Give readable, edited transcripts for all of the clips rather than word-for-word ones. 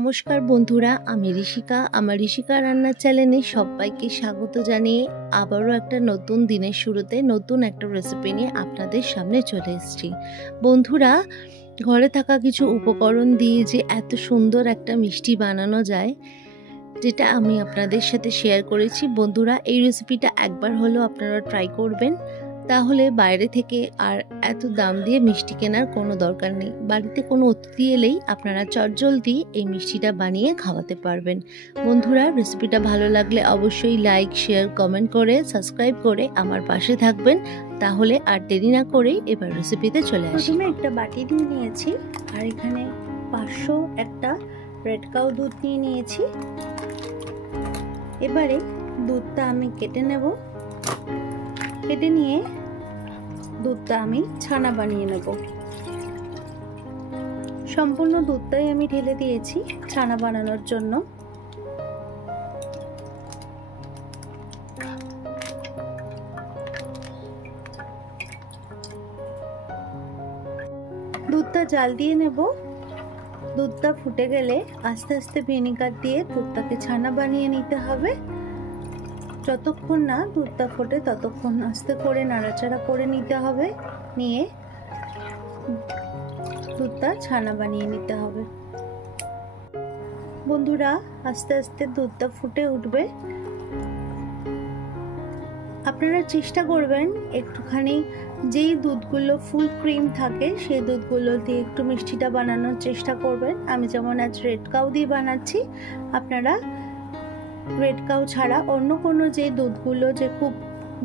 নমস্কার বন্ধুরা, আমি ঋষিকা। আমার ঋষিকা রান্নার চ্যানেলে সবাইকে স্বাগত জানিয়ে আবারও একটা নতুন দিনের শুরুতে নতুন একটা রেসিপি নিয়ে আপনাদের সামনে চলে এসেছি। বন্ধুরা, ঘরে থাকা কিছু উপকরণ দিয়ে যে এত সুন্দর একটা মিষ্টি বানানো যায়, যেটা আমি আপনাদের সাথে শেয়ার করেছি। বন্ধুরা, এই রেসিপিটা একবার হলেও আপনারা ট্রাই করবেন, তাহলে বাইরে থেকে আর এত দাম দিয়ে মিষ্টি কেনার কোনো দরকার নেই। বাড়িতে কোনো অতিথি এলেই আপনারা চটজলদি এই মিষ্টিটা বানিয়ে খাওয়াতে পারবেন। বন্ধুরা, রেসিপিটা ভালো লাগলে অবশ্যই লাইক, শেয়ার, কমেন্ট করে সাবস্ক্রাইব করে আমার পাশে থাকবেন। তাহলে আর দেরি না করে এবার রেসিপিতে চলে আসি। প্রথমে একটা বাটি দিয়ে নিয়েছি, আর এখানে 500 একটা রেড কাউ দুধ নিয়ে নিয়েছি। এবারে দুধটা আমি কেটে নেব। কেটে নিয়ে দুধটা আমি ছানা বানিয়ে নেব। সম্পূর্ণ দুধটাই আমি ঢেলে দিয়েছি ছানা বানানোর জন্য। দুধটা জাল দিয়ে নেব। দুধটা ফুটে গেলে আস্তে আস্তে ভিনেগার দিয়ে দুধটাকে ছানা বানিয়ে নিতে হবে। যতক্ষণ না দুধটা ফোটে ততক্ষণ আস্তে করে নাড়াচাড়া করে নিতে হবে। নিয়ে দুধটা ছানা বানিয়ে নিতে হবে। বন্ধুরা, আস্তে আস্তে দুধটা ফুটে উঠবে। আপনারা চেষ্টা করবেন একটুখানি যেই দুধগুলো ফুল ক্রিম থাকে সেই দুধগুলো দিয়ে একটু মিষ্টিটা বানানোর চেষ্টা করবেন। আমি যেমন আজ রেড কাউ দিয়ে বানাচ্ছি, আপনারা রেড কাউ ছাড়া অন্য কোনো যে দুধগুলো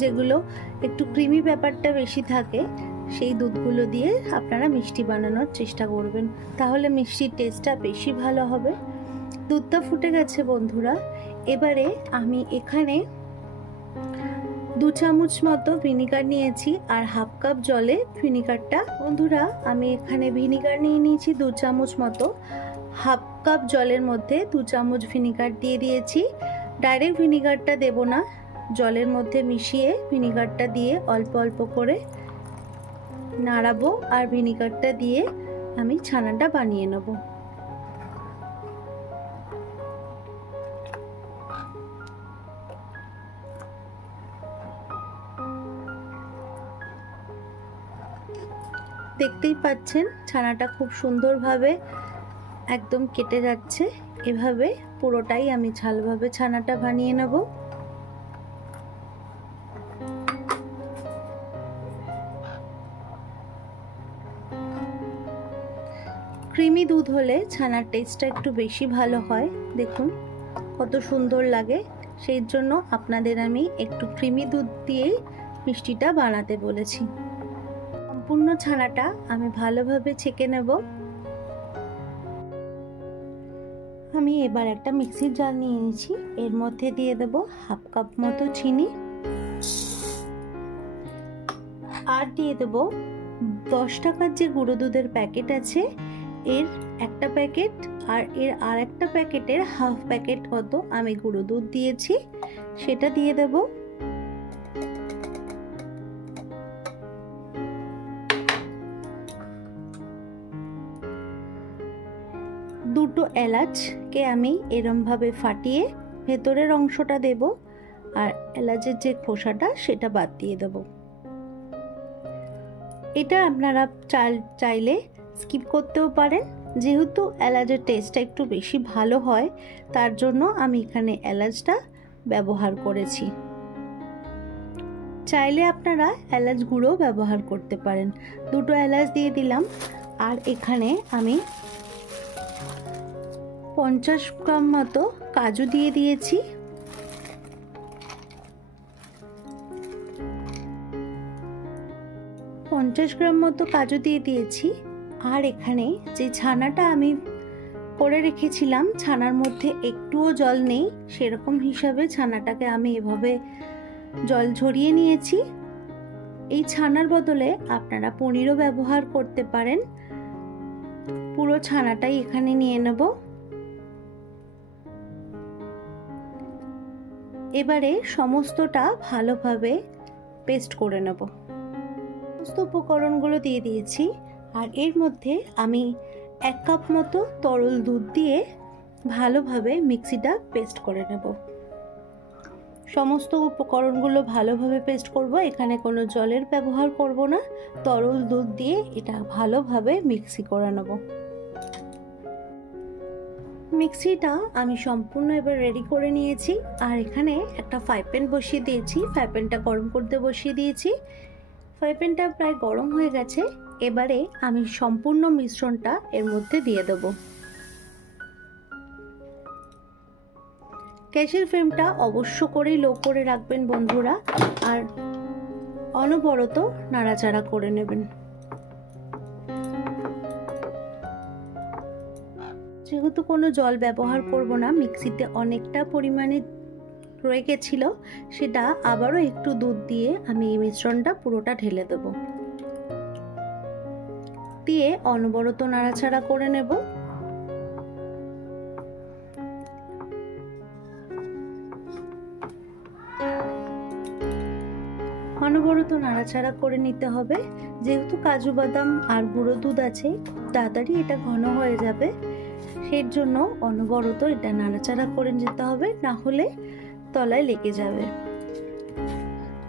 যেগুলো একটু ক্রিমি ব্যাপারটা বেশি থাকে সেই দুধগুলো দিয়ে আপনারা মিষ্টি বানানোর চেষ্টা করবেন, তাহলে মিষ্টির টেস্টটা বেশি ভালো হবে। দুধটা ফুটে গেছে বন্ধুরা। এবারে আমি এখানে 2 চামচ মতো ভিনিগার নিয়েছি আর হাফ কাপ জলে ভিনিগারটা। বন্ধুরা, আমি এখানে ভিনিগার নিয়ে নিয়েছি 2 চামচ মতো। হাফ কাপ জলের মধ্যে 2 চামচ ভিনিগার দিয়ে দিয়েছি। ডাইরেক্ট ভিনিগারটা দেব না, জলের মধ্যে মিশিয়ে ভিনিগারটা দিয়ে অল্প অল্প করে নাড়াবো আর ভিনিগারটা দিয়ে আমি ছানাটা বানিয়ে নেব। দেখতেই পাচ্ছেন ছানাটা খুব সুন্দরভাবে একদম কেটে যাচ্ছে। এভাবে পুরোটাই আমি ঝালভাবে ছানাটা বানিয়ে নেব। ক্রিমি দুধ হলে ছানার টেস্টটা একটু বেশি ভালো হয়। দেখুন কত সুন্দর লাগে, সেই জন্য আপনাদের আমি একটু ক্রিমি দুধ দিয়েই মিষ্টিটা বানাতে বলেছি। সম্পূর্ণ ছানাটা আমি ভালোভাবে ছেঁকে নেব। আমি এবার একটা মিক্সির জার নিয়ে নিয়েছি, এর মধ্যে দিয়ে দেব হাফ কাপ মতো চিনি, আর দিয়ে দেব 10 টাকার যে গুঁড়ো দুধের প্যাকেট আছে এর একটা প্যাকেট, আর এর আর একটা প্যাকেটের হাফ প্যাকেট মতো আমি গুঁড়ো দুধ দিয়েছি, সেটা দিয়ে দেব। দুটো এলাচকে আমি এরমভাবে ফাটিয়ে ভেতরের অংশটা দেব, আর এলাচের যে খোসাটা সেটা বাদ দিয়ে দেব। এটা আপনারা চাইলে স্কিপ করতেও পারেন, যেহেতু এলাচের টেস্টটা একটু বেশি ভালো হয় তার জন্য আমি এখানে এলাচটা ব্যবহার করেছি। চাইলে আপনারা এলাচ গুঁড়ো ব্যবহার করতে পারেন। দুটো এলাচ দিয়ে দিলাম, আর এখানে আমি 50 গ্রাম মতো কাজু দিয়ে দিয়েছি। আর এখানে যে ছানাটা আমি করে রেখেছিলাম, ছানার মধ্যে একটুও জল নেই, সেরকম হিসাবে ছানাটাকে আমি এভাবে জল ঝরিয়ে নিয়েছি। এই ছানার বদলে আপনারা পনিরও ব্যবহার করতে পারেন। পুরো ছানাটাই এখানে নিয়ে নেব। এবারে সমস্তটা ভালোভাবে পেস্ট করে নেব। সমস্ত উপকরণগুলো দিয়ে দিয়েছি, আর এর মধ্যে আমি 1 কাপ মতো তরল দুধ দিয়ে ভালোভাবে মিক্সিটা পেস্ট করে নেব। সমস্ত উপকরণগুলো ভালোভাবে পেস্ট করব, এখানে কোনো জলের ব্যবহার করব না, তরল দুধ দিয়ে এটা ভালোভাবে মিক্সি করে নেব। মিক্সিটা আমি সম্পূর্ণ এবার রেডি করে নিয়েছি। আর এখানে একটা ফ্রাই প্যান বসিয়ে দিয়েছি, ফ্রাই প্যানটা গরম করতে বসিয়ে দিয়েছি। ফ্রাই প্যানটা প্রায় গরম হয়ে গেছে। এবারে আমি সম্পূর্ণ মিশ্রণটা এর মধ্যে দিয়ে দেব। গ্যাসের ফ্লেমটা অবশ্য করেই লো করে রাখবেন বন্ধুরা, আর অনবরত নাড়াচাড়া করে নেবেন। যেহেতু কোনো জল ব্যবহার করব না, মিক্সিতে অনেকটা পরিমাণে রয়ে গেছিল, সেটা আবারও একটু দুধ দিয়ে আমি এই মিশ্রণটা পুরোটা ঢেলে দেব। দিয়ে অনবরত নাড়াচাড়া করে নেব। অনবরত নাড়াচাড়া করে নিতে হবে। যেহেতু কাজু বাদাম আর গুঁড়ো দুধ আছে, তাড়াতাড়ি এটা ঘন হয়ে যাবে, সেই জন্য অনবরত এটা নাড়াচাড়া করে যেতে হবে, না হলে তলায় লেগে যাবে।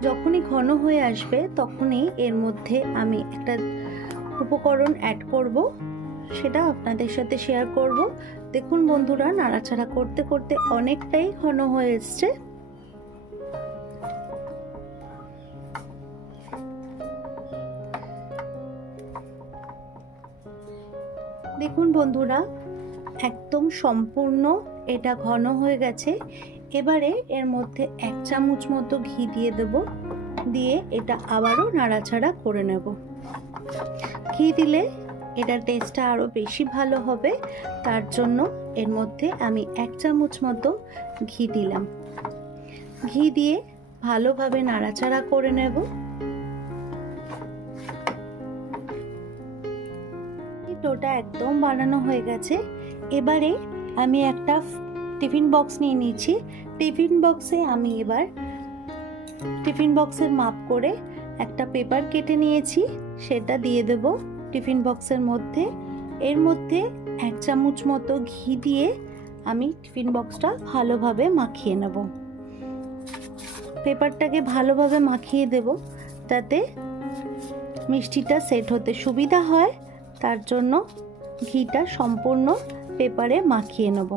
যখনই ঘন হয়ে আসবে তখনই এর মধ্যে আমি একটা উপকরণ অ্যাড করব, সেটা আপনাদের সাথে শেয়ার করব। দেখুন বন্ধুরা, নাড়াচাড়া করতে করতে অনেকটাই ঘন হয়ে এসছে। দেখুন বন্ধুরা, একদম সম্পূর্ণ এটা ঘন হয়ে গেছে। এবারে এর মধ্যে 1 চামচ মতো ঘি দিয়ে দেব, দিয়ে এটা আবারও নাড়াচাড়া করে নেব। ঘি দিলে এটার টেস্টটা আরও বেশি ভালো হবে, তার জন্য এর মধ্যে আমি 1 চামচ মতো ঘি দিলাম। ঘি দিয়ে ভালোভাবে নাড়াচাড়া করে নেব। ডোটা একদম বানানো হয়ে গেছে। এবারে আমি একটা টিফিন বক্স নিয়ে নিয়েছি। টিফিন বক্সে আমি এবার টিফিন বক্সের মাপ করে একটা পেপার কেটে নিয়েছি, সেটা দিয়ে দেব টিফিন বক্সের মধ্যে। এর মধ্যে 1 চামচ মতো ঘি দিয়ে আমি টিফিন বক্সটা ভালোভাবে মাখিয়ে নেব। পেপারটাকে ভালোভাবে মাখিয়ে দেব, যাতে মিষ্টিটা সেট হতে সুবিধা হয়, তার জন্য ঘিটা সম্পূর্ণ পেপারে মাখিয়ে নেব।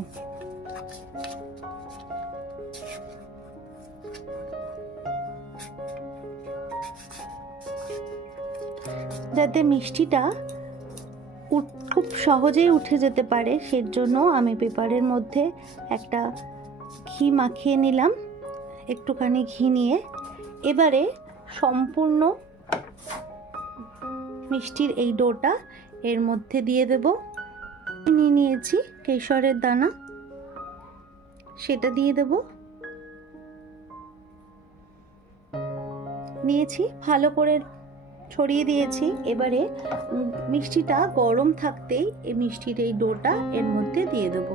যাতে মিষ্টিটা খুব সহজেই উঠে যেতে পারে, সেই জন্য আমি পেপারের মধ্যে একটা ঘি মাখিয়ে নিলাম, একটুখানি ঘি নিয়ে। এবারে সম্পূর্ণ মিষ্টির এই ডোটা এর মধ্যে দিয়ে দেব। নিয়ে নিয়েছি কেশরের দানা, সেটা দিয়ে দেব। নিয়েছি, ভালো করে ছড়িয়ে দিয়েছি। এবারে মিষ্টিটা গরম থাকতেই এই মিষ্টির এই ডোটা এর মধ্যে দিয়ে দেব।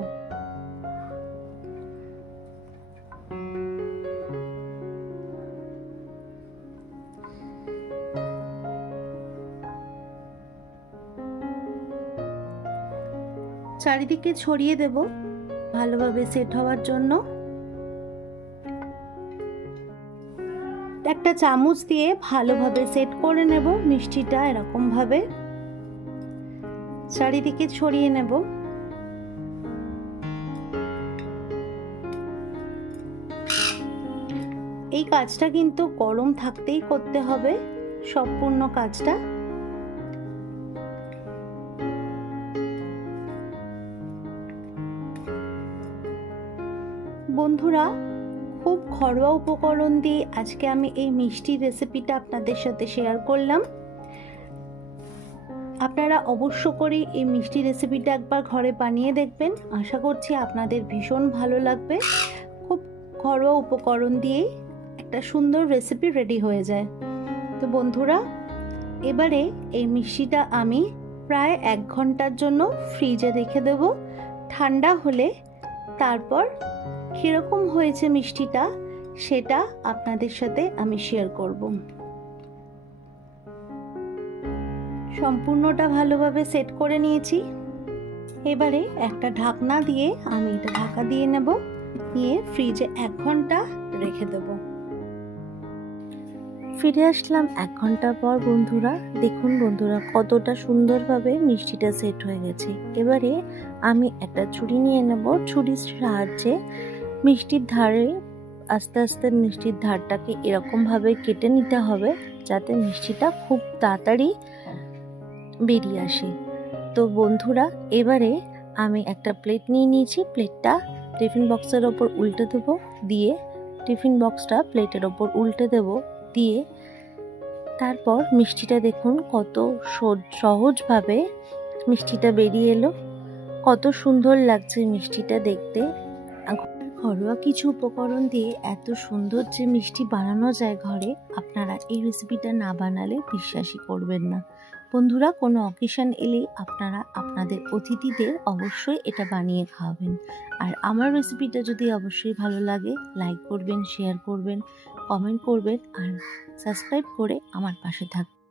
চারিদিকে ছড়িয়ে দেব ভালোভাবে সেট হওয়ার জন্য। একটা চামচ দিয়ে ভালোভাবে সেট করে নেব মিষ্টিটা, এরকম ভাবে চারিদিকে ছড়িয়ে নেব। এই কাজটা কিন্তু গরম থাকতেই করতে হবে, সম্পূর্ণ কাজটা। বন্ধুরা, খুব ঘরোয়া উপকরণ দিয়ে আজকে আমি এই মিষ্টি রেসিপিটা আপনাদের সাথে শেয়ার করলাম। আপনারা অবশ্য করে এই মিষ্টি রেসিপিটা একবার ঘরে বানিয়ে দেখবেন, আশা করছি আপনাদের ভীষণ ভালো লাগবে। খুব ঘরোয়া উপকরণ দিয়েই একটা সুন্দর রেসিপি রেডি হয়ে যায়। তো বন্ধুরা, এবারে এই মিষ্টিটা আমি প্রায় 1 ঘন্টার জন্য ফ্রিজে রেখে দেব। ঠান্ডা হলে তারপর কিরকম হয়েছে মিষ্টিটা সেটা আপনাদের সাথে আমি শেয়ার করব। সম্পূর্ণটা ভালোভাবে সেট করে নিয়েছি। এবারে একটা ঢাকনা দিয়ে আমি এটা ঢাকা দিয়ে নেব, নিয়ে ফ্রিজে 1 ঘন্টা রেখে দেব। ফিরে আসলাম 1 ঘন্টা পর বন্ধুরা। দেখুন বন্ধুরা কতটা সুন্দরভাবে মিষ্টিটা সেট হয়ে গেছে। এবারে আমি একটা ছুরি নিয়ে নেব, ছুরির সাহায্যে মিষ্টির ধারে আস্তে আস্তে মিষ্টির ধারটাকে এরকমভাবে কেটে নিতে হবে যাতে মিষ্টিটা খুব তাড়াতাড়ি বেরিয়ে আসে। তো বন্ধুরা এবারে আমি একটা প্লেট নিয়ে নিয়েছি, প্লেটটা টিফিন বক্সের ওপর উল্টে দেবো, দিয়ে টিফিন বক্সটা প্লেটের ওপর উল্টে দেবো, দিয়ে তারপর মিষ্টিটা দেখুন কত সহজভাবে মিষ্টিটা বেরিয়ে এলো, কত সুন্দর লাগছে মিষ্টিটা দেখতে। ঘরোয়া কিছু উপকরণ দিয়ে এত সুন্দর যে মিষ্টি বানানো যায় ঘরে, আপনারা এই রেসিপিটা না বানালে বিশ্বাসই করবেন না। বন্ধুরা কোনো অকেশন এলেই আপনারা আপনাদের অতিথিদের অবশ্যই এটা বানিয়ে খাওয়াবেন। আর আমার রেসিপিটা যদি অবশ্যই ভালো লাগে, লাইক করবেন, শেয়ার করবেন, কমেন্ট করবেন আর সাবস্ক্রাইব করে আমার পাশে থাকবেন।